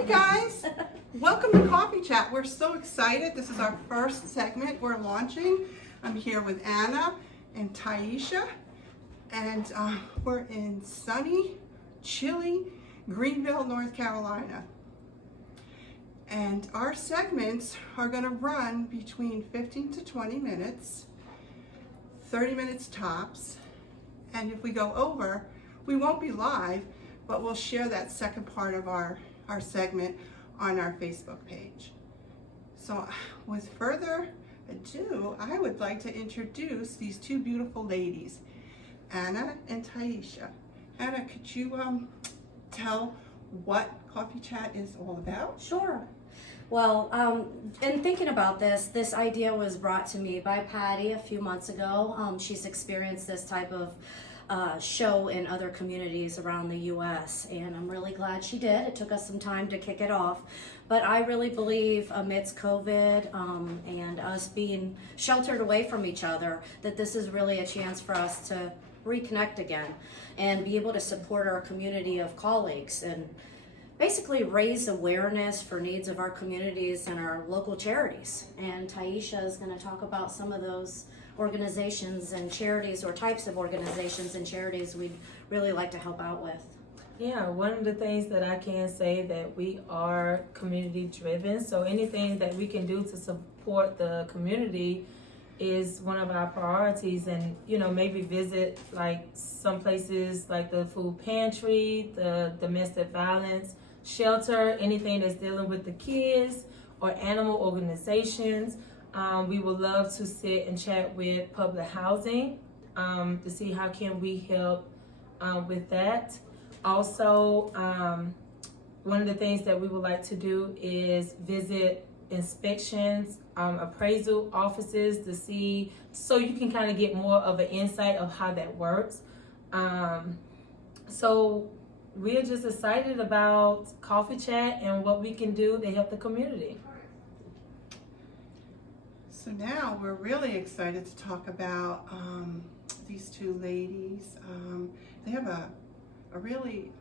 Hi guys, welcome to Coffee Chat. We're so excited. This is our first segment we're launching. I'm here with Anna and Tihishia, and we're in sunny, chilly Greenville, North Carolina. And our segments are going to run between 15 to 20 minutes, 30 minutes tops. And if we go over, we won't be live, but we'll share that second part of our segment on our Facebook page. So with further ado, I would like to introduce these two beautiful ladies, Anna and Tihishia. Anna, could you tell what Coffee Chat is all about? Sure. Well, in thinking about this idea was brought to me by Patty a few months ago. She's experienced this type of show in other communities around the U.S. and I'm really glad she did. It took us some time to kick it off, but I really believe amidst COVID and us being sheltered away from each other, that this is really a chance for us to reconnect again and be able to support our community of colleagues and basically raise awareness for needs of our communities and our local charities. And Tihishia is going to talk about some of those organizations and charities, or types of organizations and charities we'd really like to help out with. Yeah, one of the things that I can say that we are community driven, so anything that we can do to support the community is one of our priorities. And maybe visit like some places like the food pantry, the domestic violence shelter, anything that's dealing with the kids, or animal organizations. We would love to sit and chat with public housing to see how can we help with that. Also, one of the things that we would like to do is visit inspections, appraisal offices to see, so you can kind of get more of an insight of how that works. So we're just excited about Coffee Chat and what we can do to help the community. So now we're really excited to talk about these two ladies. They have a really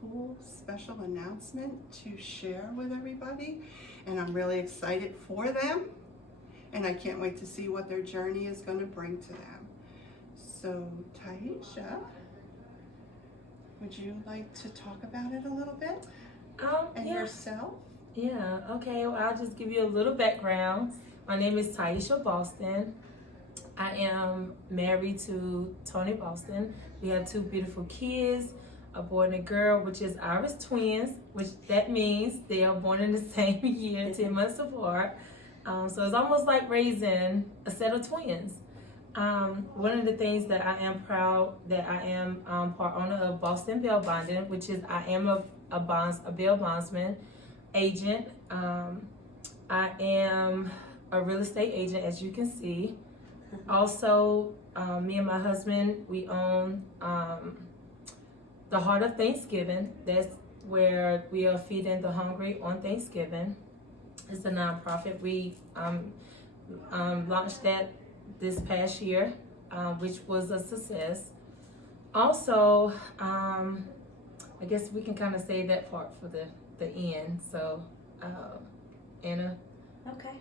cool special announcement to share with everybody, and I'm really excited for them, and I can't wait to see what their journey is going to bring to them. So Tihishia, would you like to talk about it a little bit? And yeah. yourself? Yeah, okay, well, I'll just give you a little background. My name is Tihishia Boston. I am married to Tony Boston. We have two beautiful kids, a boy and a girl, which is Irish twins, which that means they are born in the same year, 10 months apart. So it's almost like raising a set of twins. One of the things that I am proud that I am part owner of Boston Bail Bonding, which is I am a bail bondsman agent. I am a real estate agent, as you can see. Also, me and my husband, we own the Heart of Thanksgiving. That's where we are feeding the hungry on Thanksgiving. It's a nonprofit. We launched that this past year, which was a success. Also, I guess we can kind of save that part for the end. So, Anna. Okay.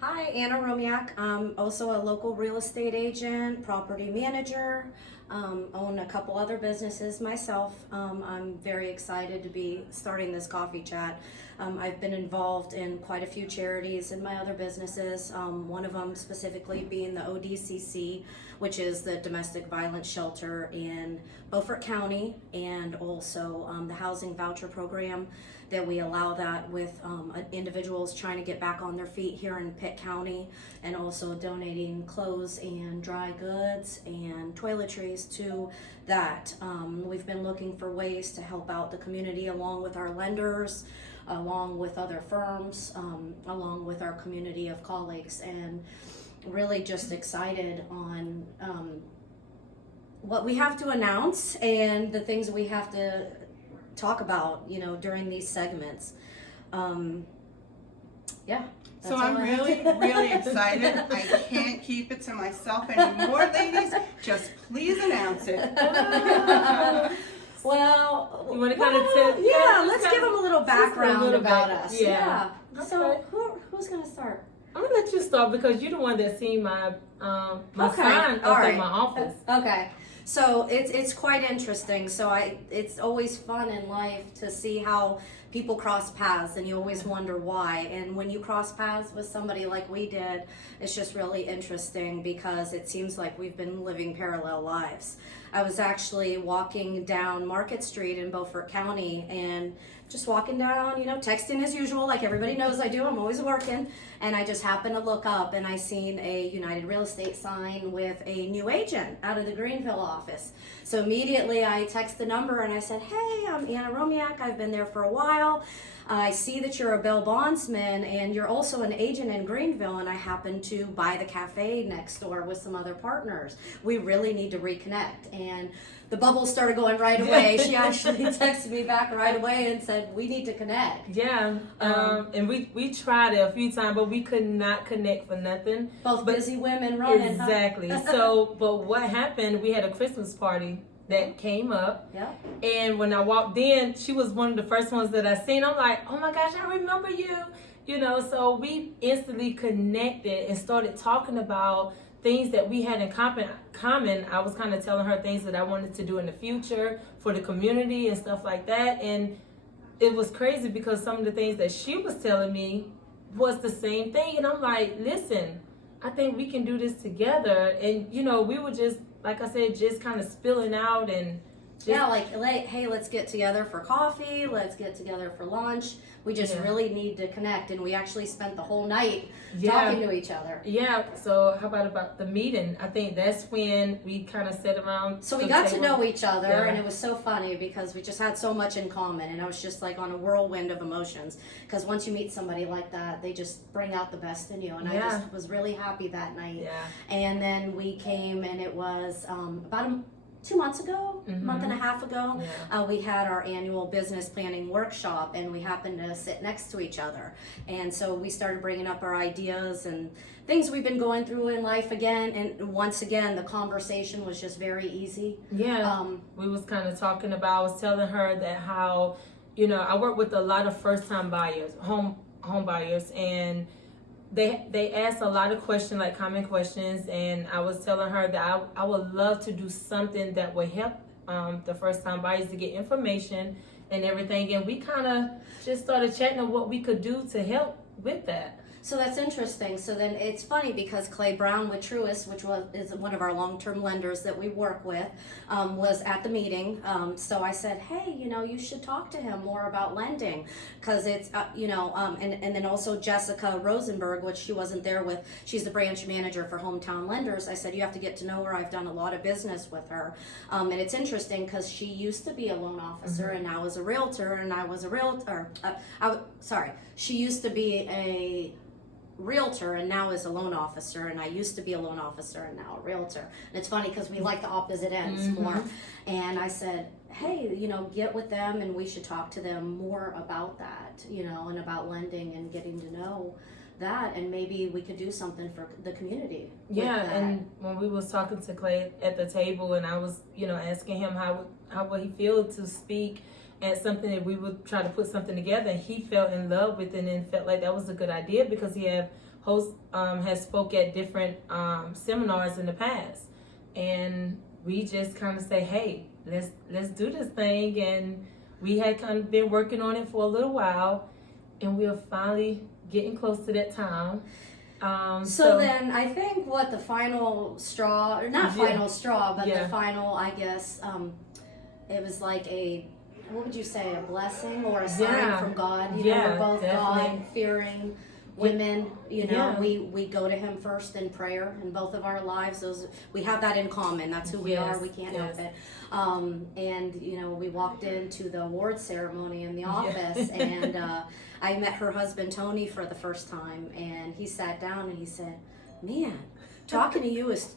Hi, Anna Romiak. I'm also a local real estate agent, property manager, own a couple other businesses myself. I'm very excited to be starting this Coffee Chat. I've been involved in quite a few charities in my other businesses, one of them specifically being the ODCC, which is the domestic violence shelter in Beaufort County, and also the housing voucher program that we allow that with individuals trying to get back on their feet here in Pitt County, and also donating clothes and dry goods and toiletries to that. We've been looking for ways to help out the community along with our lenders, along with other firms, along with our community of colleagues, and really just excited on what we have to announce and the things we have to talk about, during these segments. Yeah. So I'm really excited. I can't keep it to myself anymore, ladies. Just please announce it. Well, You want to kind of tell? Yeah, let's give them a little just background about us. Yeah. So Okay. who's gonna start? I'm gonna let you start because you're the one that seen my my Okay. sign All up right. in my office. Okay. So it's quite interesting. So it's always fun in life to see how people cross paths, and you always wonder why. And when you cross paths with somebody like we did, it's just really interesting because it seems like we've been living parallel lives. I was actually walking down Market Street in Beaufort County and just walking down, texting as usual, like everybody knows I do. I'm always working. And I just happened to look up and I seen a United Real Estate sign with a new agent out of the Greenville office. So immediately I text the number and I said, hey, I'm Anna Romiak. I've been there for a while. I see that you're a bail bondsman and you're also an agent in Greenville, and I happen to buy the cafe next door with some other partners. We really need to reconnect. And the bubbles started going right away. She actually texted me back right away and said, we need to connect. Yeah, and we tried it a few times, but we could not connect for nothing. Both busy women running. Exactly. Huh? So, but what happened, we had a Christmas party that came up. Yeah. And when I walked in, she was one of the first ones that I seen. I'm like, oh my gosh, I remember you. So we instantly connected and started talking about things that we had in common. I was kind of telling her things that I wanted to do in the future for the community and stuff like that. And it was crazy because some of the things that she was telling me was the same thing. And I'm like, listen, I think we can do this together. And, we were just, like I said, just kind of spilling out and just, hey, let's get together for coffee. Let's get together for lunch. We just really need to connect. And we actually spent the whole night talking to each other. Yeah. So how about the meeting? I think that's when we kind of sat around. So we got to know each other, and it was so funny because we just had so much in common. And I was just like on a whirlwind of emotions, because once you meet somebody like that, they just bring out the best in you. And I just was really happy that night. Yeah. And then we came, and it was about 2 months ago, month and a half ago, we had our annual business planning workshop, and we happened to sit next to each other. And so we started bringing up our ideas and things we've been going through in life again. And once again, the conversation was just very easy. Yeah. We was kind of talking about, I was telling her that how, I work with a lot of first-time buyers, home buyers, and they asked a lot of questions, like common questions, and I was telling her that I would love to do something that would help the first time buyers to get information and everything. And we kind of just started chatting on what we could do to help with that. So that's interesting. So then it's funny because Clay Brown with Truist, which is one of our long-term lenders that we work with, was at the meeting. So I said, hey, you should talk to him more about lending, because it's, and then also Jessica Rosenberg, which she wasn't there with. She's the branch manager for Hometown Lenders. I said, you have to get to know her. I've done a lot of business with her. And it's interesting because she used to be a loan officer and now is a realtor, and I was a realtor. She used to be a realtor and now is a loan officer, and I used to be a loan officer and now a realtor. And it's funny because we like the opposite ends more. And I said, hey, get with them, and we should talk to them more about that, and about lending and getting to know that, and maybe we could do something for the community. And when we was talking to Clay at the table, and I was, asking him how would he feel to speak at something that we would try to put something together, and he fell in love with it and felt like that was a good idea because he has spoke at different seminars in the past, and we just kind of say, hey, let's do this thing. And we had kind of been working on it for a little while, and we are finally getting close to that time. So then I think what the final straw, or not final straw, but the final, I guess, it was like what would you say, a blessing or a sign from God? We're both God-fearing women. We go to Him first in prayer in both of our lives. We have that in common. That's who we are. We can't help it. And we walked into the award ceremony in the office, and I met her husband Tony for the first time, and he sat down and he said, "Man, talking to you it's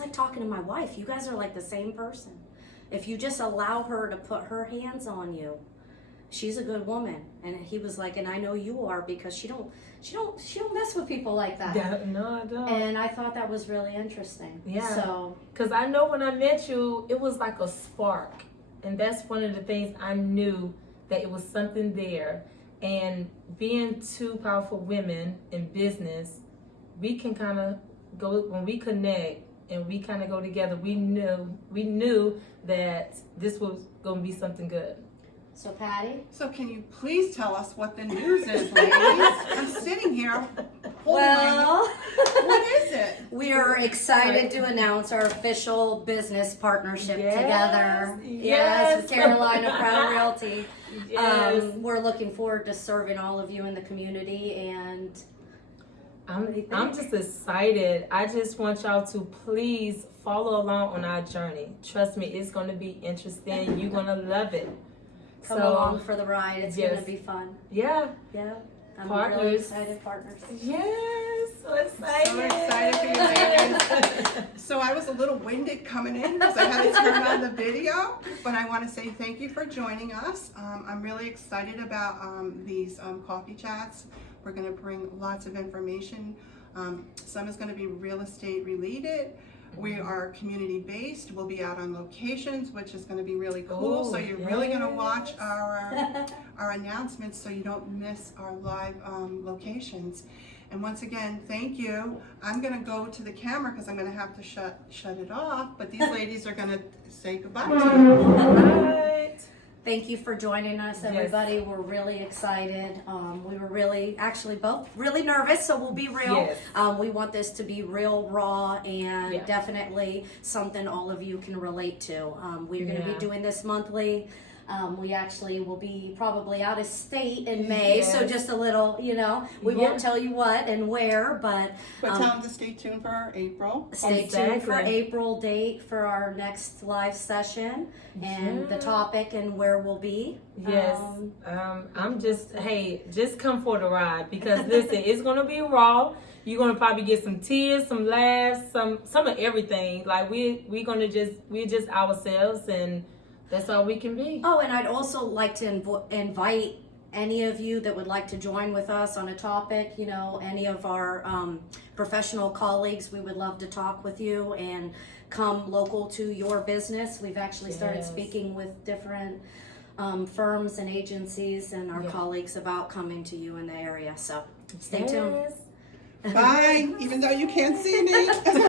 like talking to my wife. You guys are like the same person. If you just allow her to put her hands on you, she's a good woman." And he was like, "And I know you are, because she don't mess with people like that." Yeah, no, I don't. And I thought that was really interesting. Yeah. So, because I know when I met you, it was like a spark. And that's one of the things I knew that it was something there. And being two powerful women in business, we can kind of go, when we connect and we kind of go together, we knew that this was going to be something good. So Patty? So can you please tell us what the news is, ladies? I'm sitting here holding Well, what is it? we are excited to announce our official business partnership together. Yes. With Carolina Crown Realty. Yes. We're looking forward to serving all of you in the community, and I'm just excited. I just want y'all to please follow along on our journey. Trust me, it's going to be interesting. You're going to love it. come along for the ride. It's yes. going to be fun. Yeah. Yeah. I'm Partners. really excited, partners. Yes. So excited. So excited for you ladies. So I was a little winded coming in because I had to turn on the video, but I want to say thank you for joining us. I'm really excited about these coffee chats. We're going to bring lots of information. Some is going to be real estate related. We are community based. We'll be out on locations, which is going to be really cool. Oh, so you're really going to watch our announcements so you don't miss our live locations. And once again, thank you. I'm going to go to the camera because I'm going to have to shut it off. But these ladies are going to say goodbye to you. Right. Thank you for joining us, everybody. We're really excited. We were actually both really nervous, so we'll be real. Yes. We want this to be real, raw, and Yeah. definitely something all of you can relate to. We're going to be doing this monthly. We actually will be probably out of state in May, so Yes. just a little, we won't tell you what and where, but But tell them to stay tuned for our April. stay tuned for Exactly. April date for our next live session and the topic and where we'll be. Yes. I'm just come for the ride because listen, it's gonna be raw. You're gonna probably get some tears, some laughs, some of everything. Like we're just ourselves, and that's all we can be. Oh, and I'd also like to invite any of you that would like to join with us on a topic, any of our professional colleagues, we would love to talk with you and come local to your business. We've actually started Yes. speaking with different firms and agencies and our colleagues about coming to you in the area. So stay tuned. Yes. Bye, even though you can't see me.